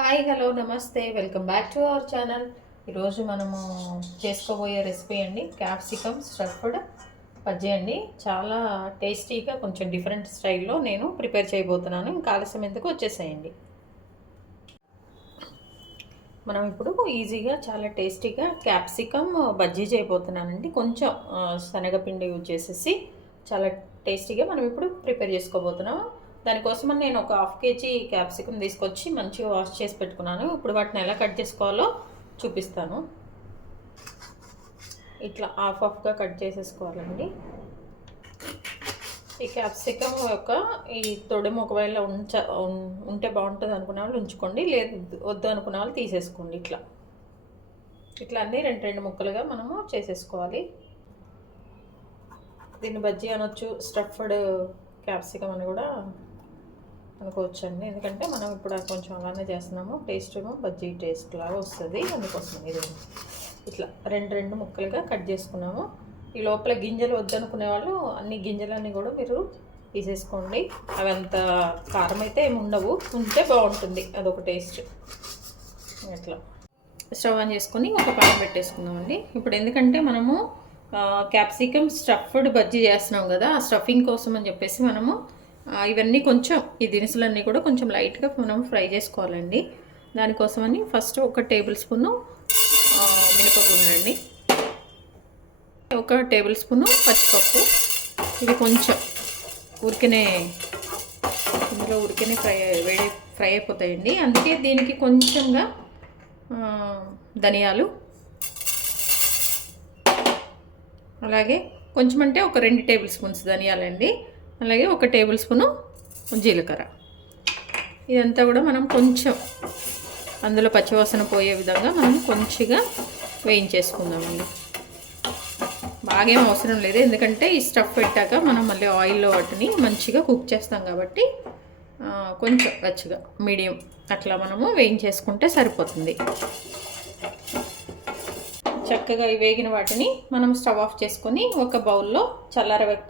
Hi hello నమస్తే welcome back to our channel. ఈరోజు మనము చేసుకోబోయే రెసిపీ అండి క్యాప్సికమ్ స్టఫ్డ్ బజ్జీ అండి. చాలా టేస్టీగా కొంచెం డిఫరెంట్ స్టైల్లో నేను ప్రిపేర్ చేయబోతున్నాను. ఇంకా ఆలస్యం ఎందుకు వచ్చేసేయండి. మనం ఇప్పుడు ఈజీగా చాలా టేస్టీగా క్యాప్సికమ్ బజ్జీ చేయబోతున్నానండి. కొంచెం శనగపిండి యూజ్ చేసేసి చాలా టేస్టీగా మనం ఇప్పుడు ప్రిపేర్ చేసుకోబోతున్నాం. దానికోసమని నేను ఒక హాఫ్ కేజీ క్యాప్సికమ్ తీసుకొచ్చి మంచిగా వాష్ చేసి పెట్టుకున్నాను. ఇప్పుడు వాటిని ఎలా కట్ చేసుకోవాలో చూపిస్తాను. ఇట్లా హాఫ్గా కట్ చేసేసుకోవాలండి. ఈ క్యాప్సికమ్ యొక్క ఈ తొడిమ ఒకవేళ ఉంటే బాగుంటుంది అనుకునే వాళ్ళు ఉంచుకోండి, లేదు వద్దు అనుకునే వాళ్ళు తీసేసుకోండి. ఇట్లా అన్నీ రెండు ముక్కలుగా మనము చేసేసుకోవాలి. దీన్ని బజ్జీ అనొచ్చు, స్టఫ్డ్ క్యాప్సికమ్ అని కూడా అనుకోవచ్చు అండి. ఎందుకంటే మనం ఇప్పుడు కొంచెం అలానే చేస్తున్నాము. టేస్ట్ బజ్జీ టేస్ట్ లాగా వస్తుంది. అందుకోసం ఇది ఇట్లా రెండు ముక్కలుగా కట్ చేసుకున్నాము. ఈ లోపల గింజలు వద్దనుకునే వాళ్ళు అన్ని గింజలన్నీ కూడా మీరు తీసేసుకోండి. అవి అంత కారం అయితే ఏమి ఉండవు, ఉంటే బాగుంటుంది, అదొక టేస్ట్. ఇట్లా స్టవ్ ఆన్ చేసుకొని ఒక పాన్ పెట్టేసుకుందామండి. ఇప్పుడు ఎందుకంటే మనము క్యాప్సికమ్ స్టఫ్డ్ బజ్జీ చేస్తున్నాం కదా, ఆ స్టఫింగ్ కోసం అని చెప్పేసి మనము ఇవన్నీ కొంచెం ఈ దినుసులన్నీ కూడా కొంచెం లైట్గా మనం ఫ్రై చేసుకోవాలండి. దానికోసమని ఫస్ట్ ఒక టేబుల్ స్పూను మినపగుండు అండి, ఒక టేబుల్ స్పూను పచ్చిపప్పు. ఇవి కొంచెం ఉరికినే ఇందులో ఫ్రై అయిపోతాయండి. అందుకే దీనికి కొంచెంగా ధనియాలు, అలాగే కొంచెం అంటే ఒక 2 టేబుల్ స్పూన్స్ ధనియాలండి, అలాగే ఒక టేబుల్ స్పూను జీలకర్ర. ఇదంతా కూడా మనం కొంచెం అందులో పచ్చివాసన పోయే విధంగా మనం కొంచెంగా వేయించేసుకుందామండి. బాగేం అవసరం లేదు, ఎందుకంటే ఈ స్టఫ్ పెట్టాక మనం మళ్ళీ ఆయిల్లో వాటిని మంచిగా కుక్ చేస్తాం కాబట్టి కొంచెం వెచ్చగా మీడియం అట్లా మనము వేయించేసుకుంటే సరిపోతుంది. చక్కగా వేగిన వాటిని మనం స్టవ్ ఆఫ్ చేసుకొని ఒక బౌల్లో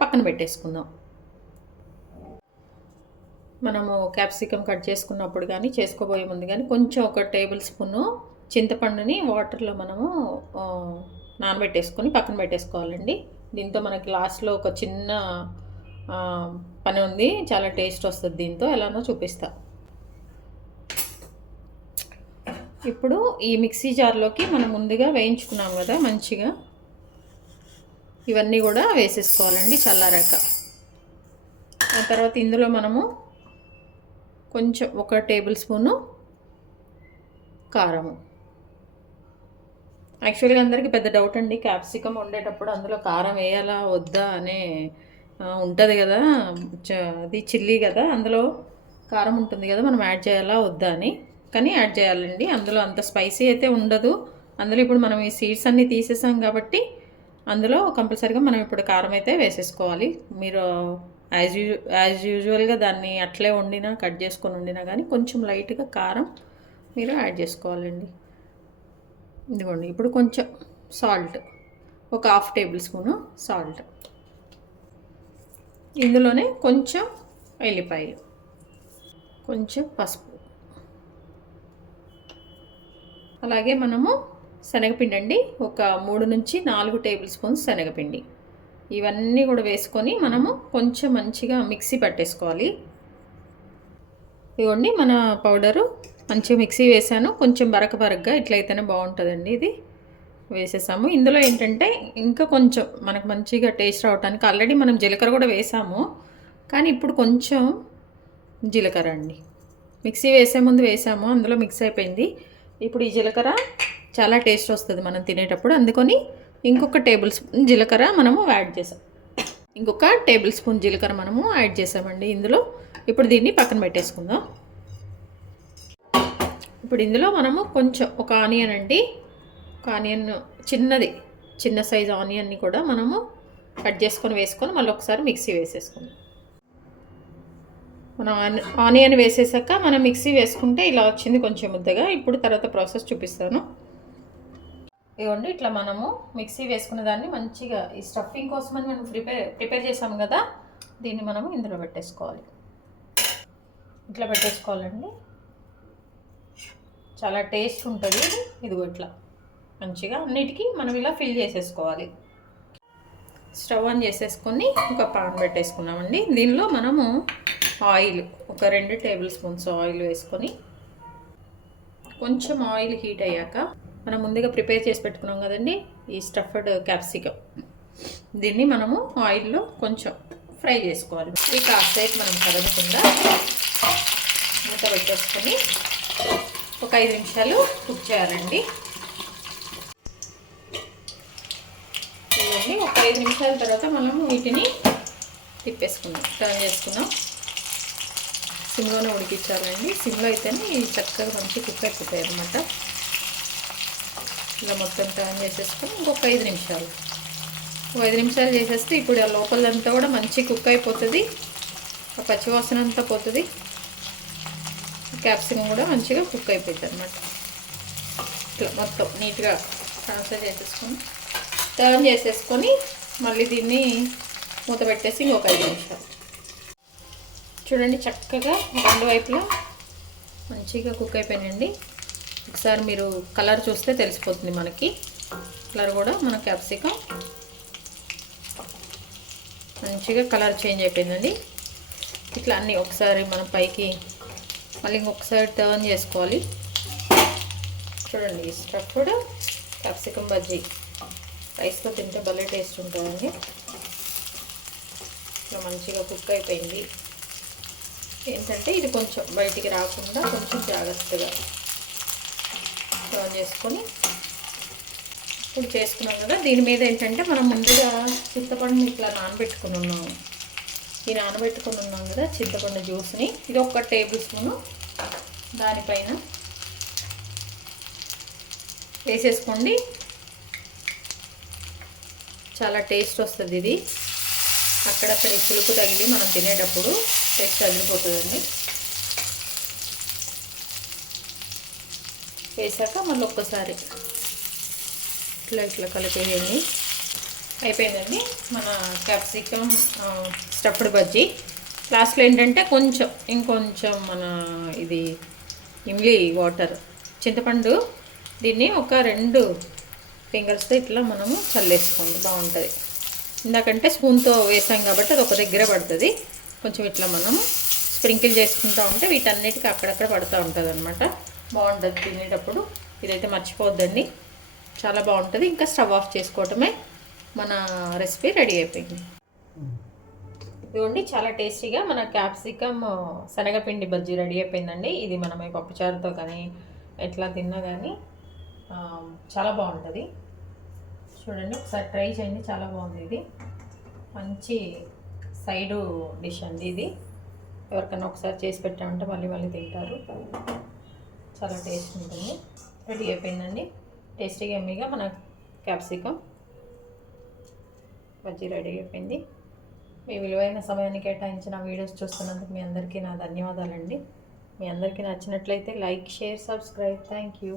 పక్కన పెట్టేసుకుందాం. మనము క్యాప్సికమ్ కట్ చేసుకున్నప్పుడు కానీ చేసుకోబోయే ముందు కానీ కొంచెం ఒక టేబుల్ స్పూను చింతపండుని వాటర్లో మనము నానబెట్టేసుకొని పక్కన పెట్టేసుకోవాలండి. దీంతో మనకి లాస్ట్లో ఒక చిన్న పని ఉంది, చాలా టేస్ట్ వస్తుంది దీంతో. ఎలానో చూపిస్తా. ఇప్పుడు ఈ మిక్సీ జార్లోకి మనం ముందుగా వేయించుకున్నాం కదా మంచిగా, ఇవన్నీ కూడా వేసేసుకోవాలండి చల్లారాక. ఆ తర్వాత ఇందులో మనము కొంచెం ఒక టేబుల్ స్పూను కారము. యాక్చువల్గా అందరికీ పెద్ద డౌట్ అండి, క్యాప్సికమ్ వండేటప్పుడు అందులో కారం వేయాలా వద్దా అనే ఉంటుంది కదా, అది చిల్లీ కదా, అందులో కారం ఉంటుంది కదా, మనం యాడ్ చేయాలా వద్దా అని. కానీ యాడ్ చేయాలండి, అందులో అంత స్పైసీ అయితే ఉండదు. అందులో ఇప్పుడు మనం ఈ సీడ్స్ అన్నీ తీసేసాం కాబట్టి అందులో కంపల్సరీగా మనం ఇప్పుడు కారం అయితే వేసేసుకోవాలి. మీరు యాజ్ యూజువల్గా దాన్ని అట్లే వండినా కట్ చేసుకొని వండినా కానీ కొంచెం లైట్గా కారం మీరు యాడ్ చేసుకోవాలండి. ఇదిగోండి, ఇప్పుడు కొంచెం సాల్ట్, ఒక హాఫ్ టేబుల్ స్పూను సాల్ట్, ఇందులోనే కొంచెం ఎల్లిపాయలు, కొంచెం పసుపు, అలాగే మనము శనగపిండి అండి, ఒక 3 నుంచి 4 టేబుల్ స్పూన్స్ శనగపిండి. ఇవన్నీ కూడా వేసుకొని మనము కొంచెం మంచిగా మిక్సీ పట్టేసుకోవాలి. ఇవ్వండి మన పౌడరు మంచిగా మిక్సీ వేసాను. కొంచెం బరకగా ఇట్లయితేనే బాగుంటుందండి. ఇది వేసేసాము. ఇందులో ఏంటంటే ఇంకా కొంచెం మనకు మంచిగా టేస్ట్ రావడానికి ఆల్రెడీ మనం జీలకర్ర కూడా వేసాము, కానీ ఇప్పుడు కొంచెం జీలకర్ర అండి మిక్సీ వేసే ముందు వేసాము, అందులో మిక్స్ అయిపోయింది. ఇప్పుడు ఈ జీలకర్ర చాలా టేస్ట్ వస్తుంది మనం తినేటప్పుడు, అందుకని ఇంకొక టేబుల్ స్పూన్ జీలకర్ర మనము యాడ్ చేసాం. ఇంకొక టేబుల్ స్పూన్ జీలకర్ర మనము యాడ్ చేసామండి ఇందులో. ఇప్పుడు దీన్ని పక్కన పెట్టేసుకుందాం. ఇప్పుడు ఇందులో మనము కొంచెం ఒక ఆనియన్ అండి, ఒక ఆనియన్ చిన్న సైజు ఆనియన్ని కూడా మనము కట్ చేసుకొని వేసుకొని మళ్ళీ ఒకసారి మిక్సీ వేసేసుకుందాం. మనం ఆనియన్ వేసేసాక మనం మిక్సీ వేసుకుంటే ఇలా వచ్చింది కొంచెం ముద్దగా. ఇప్పుడు తర్వాత ప్రాసెస్ చూపిస్తాను. ఇవ్వండి, ఇట్లా మనము మిక్సీ వేసుకున్న దాన్ని మంచిగా ఈ స్టఫింగ్ కోసమని మనం ప్రిపేర్ చేసాము కదా, దీన్ని మనము ఇందులో పెట్టేసుకోవాలి. ఇట్లా పెట్టేసుకోవాలండి. చాలా టేస్ట్ ఉంటుంది. ఇదిగో ఇట్లా మంచిగా అన్నిటికీ మనం ఇలా ఫిల్ చేసేసుకోవాలి. స్టవ్ ఆన్ చేసేసుకొని ఒక పాన్ పెట్టేసుకున్నామండి. దీనిలో మనము ఆయిల్ ఒక 2 టేబుల్ స్పూన్స్ ఆయిల్ వేసుకొని, కొంచెం ఆయిల్ హీట్ అయ్యాక మనం ముందుగా ప్రిపేర్ చేసి పెట్టుకున్నాం కదండి ఈ స్టఫ్డ్ క్యాప్సికమ్, దీన్ని మనము ఆయిల్లో కొంచెం ఫ్రై చేసుకోవాలి. ఇవి కాసేపు మనం కదలకుండా మూత పెట్టేసుకొని ఒక 5 నిమిషాలు కుక్ చేయాలండి. ఇవన్నీ ఒక 5 నిమిషాల తర్వాత మనము వీటిని తిప్పేసుకున్నాం, టర్న్ చేసుకున్నాం. సిమ్లోనే ఉడికించాలండి. సిమ్లో అయితేనే చక్కగా మంచి కుక్ అయిపోతాయి అన్నమాట. ఇలా మొత్తం టర్న్ చేసేసుకొని ఇంకొక 5 నిమిషాలు, 5 నిమిషాలు చేసేస్తే ఇప్పుడు ఆ లోపలంతా కూడా మంచి కుక్ అయిపోతుంది. ఆ పచ్చివాసన అంతా పోతుంది. క్యాప్సికమ్ కూడా మంచిగా కుక్ అయిపోతుంది అన్నమాట. ఇట్లా మొత్తం నీట్గా ట్రాన్స్ఫర్ చేసేసుకొని టర్న్ చేసేసుకొని మళ్ళీ దీన్ని మూత పెట్టేసి ఇంకొక 5 నిమిషాలు. చూడండి చక్కగా 2 వైపులా మంచిగా కుక్ అయిపోయినాయండి. ఒకసారి మీరు కలర్ చూస్తే తెలిసిపోతుంది మనకి. కలర్ కూడా మన క్యాప్సికమ్ మంచిగా కలర్ చేంజ్ అయిపోయిందండి. ఇట్లా అన్నీ ఒకసారి మనం పైకి మళ్ళీ ఇంకొకసారి టర్న్ చేసుకోవాలి. చూడండి స్టఫ్డ్ క్యాప్సికమ్ బజ్జీ రైస్తో తింటే భలే టేస్ట్ ఉంటుందండి. ఇట్లా మంచిగా కుక్ అయిపోయింది. ఏంటంటే ఇది కొంచెం బయటికి రాకుండా కొంచెం జాగ్రత్తగా టర్న్ చేసుకొని ఇప్పుడు చేసుకున్నాం కదా. దీని మీద ఏంటంటే మనం ముందుగా చింతపండుని ఇట్లా నానబెట్టుకుని ఉన్నాము. ఈ నానబెట్టుకుని ఉన్నాం కదా చింతపండు జ్యూస్ని, ఇది 1 టేబుల్ స్పూను దానిపైన వేసేసుకోండి. చాలా టేస్ట్ వస్తుంది ఇది. అక్కడక్కడ పులుపు తగిలి మనం తినేటప్పుడు టేస్ట్ తగిలిపోతుందండి. వేసాక మళ్ళీ ఒక్కసారి ఇట్లా ఇట్లా కలిపేయండి. అయిపోయిందండి మన క్యాప్సికమ్ స్టఫ్డ్ బజ్జీ. లాస్ట్లో ఏంటంటే ఇంకొంచెం మన ఇది ఇమ్లీ వాటర్, చింతపండు, దీన్ని ఒక 2 ఫింగర్స్తో ఇట్లా మనము చల్లేసుకోండి, బాగుంటుంది. ఇందాకంటే స్పూన్తో వేసాం కాబట్టి అది ఒక దగ్గర పడుతుంది. కొంచెం ఇట్లా మనము స్ప్రింకిల్ చేసుకుంటూ ఉంటే వీటన్నిటికీ అక్కడక్కడ పడుతూ ఉంటుంది అనమాట. బాగుంటుంది తినేటప్పుడు. ఇదైతే మర్చిపోవద్దండి, చాలా బాగుంటుంది. ఇంకా స్టవ్ ఆఫ్ చేసుకోవటమే, మన రెసిపీ రెడీ అయిపోయింది. ఇదిగోండి చాలా టేస్టీగా మన క్యాప్సికమ్ శనగపిండి బజ్జీ రెడీ అయిపోయిందండి. ఇది మనం పప్పుచారుతో కానీ ఎట్లా తిన్నా కానీ చాలా బాగుంటుంది. చూడండి ఒకసారి ట్రై చేయండి, చాలా బాగుంది. ఇది మంచి సైడు డిష్ అండి. ఇది ఎవరికైనా ఒకసారి చేసి పెట్టామంటే మళ్ళీ మళ్ళీ తింటారు. చాలా టేస్ట్ ఉంటుంది. రెడీ అయిపోయిందండి. టేస్టీగా ఎమ్మీగా మన క్యాప్సికమ్ బజ్జీ రెడీ అయిపోయింది. మీ విలువైన సమయాన్ని కేటాయించిన వీడియోస్ చూస్తున్నందుకు మీ అందరికీ నా ధన్యవాదాలండి. మీ అందరికీ నచ్చినట్లయితే like, share, subscribe. Thank you.